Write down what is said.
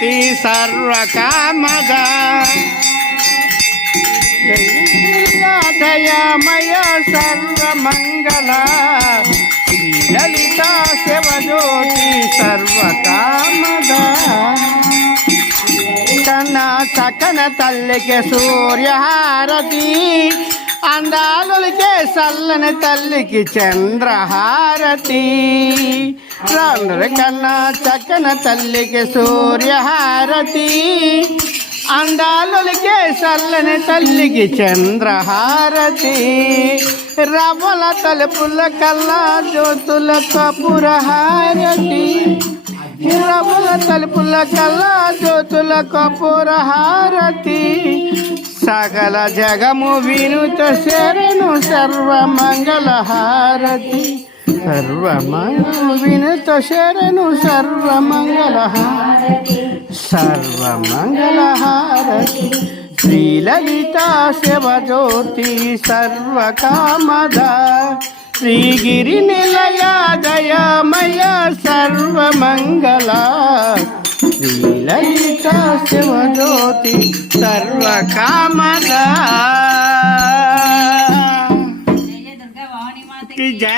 ಜ್ಯೋತಿ ಸರ್ವಕಾಮದ ದಯಾಮಯ ಸರ್ವಮಂಗಲ ಶ್ರೀ ಲಲಿತಾ ಶಿವಜ್ಯೋತಿ ಸರ್ವಕಾಮದ కన్న చక్కన తల్లికి సూర్యహారతి అందాలులకే సల్లని తల్లికి చంద్రహారతి కన్నా చక్కన తల్లికి సూర్యహారతి అందాలులకే సల్లని తల్లికి చంద్రహారతి రవ్వల తలుపుల కల్లా జ్యోతుల కపురహారతి రవ్వల తలుపుల కల్లా జ్యోతుల కపురహారతి సకల జగము వినుత శరణు సర్వమంగళహారతి సర్వమంగళ వినుత శరణు సర్వమంగళహారతి సర్వమంగళహారతి శ్రీ లలితా శివజ్యోతి సర్వకామద శ్రీగిరి నిలయ దయామయ సర్వమంగళ శ్రీ లలితా శివజ్యోతి సర్వకామద